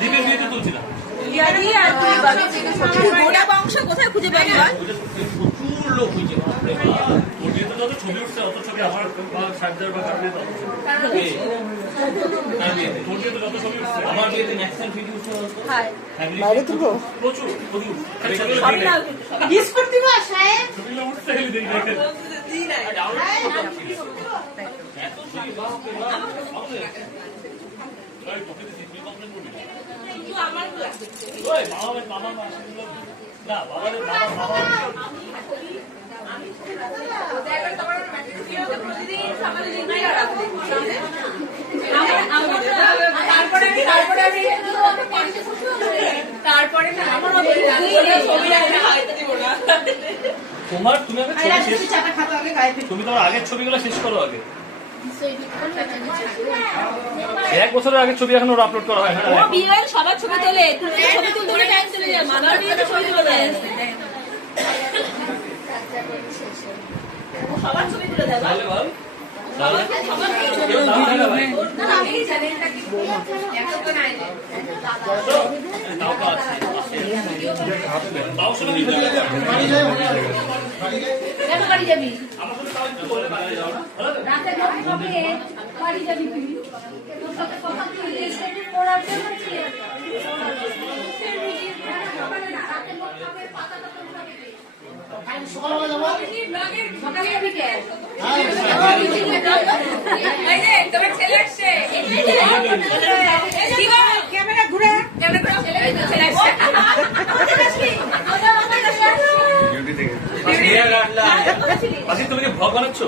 দীপের বিয়েতে তুলছিলাম। কোথায় খুঁজে পাই প্রচুর লোক হয়েছে। ওর বিয়েতে যত ছবি উঠছে অত ছবি আমার সার্জার বা কারণে তোর বিয়েতে যত ছবি উঠছে আমার বিয়েতে ম্যাক্সিমাম ভিডিও উঠছে প্রচুর বিস্কুট দিব সাহেব ছবিগুলো উঠছে খালি দেখি দেখেন তারপরে তোমার তুমি তোমার আগের ছবিগুলো শেষ করো আগে। 1 বছরের আগের ছবি এখন ওরা আপলোড করা হয় না। সবার ছবি তোলে, ছবি তুলতে টাইম চলে যায়, মামার বিয়েতে ছবি তোলে, সবার ছবি তুলে দেয়। তাহলে বল বাড়ি যাবি রাতে বাড়ি যাবি তুই ক্যামেরা ঘুরে তুমি কি ভ্লগ বানাচ্ছ?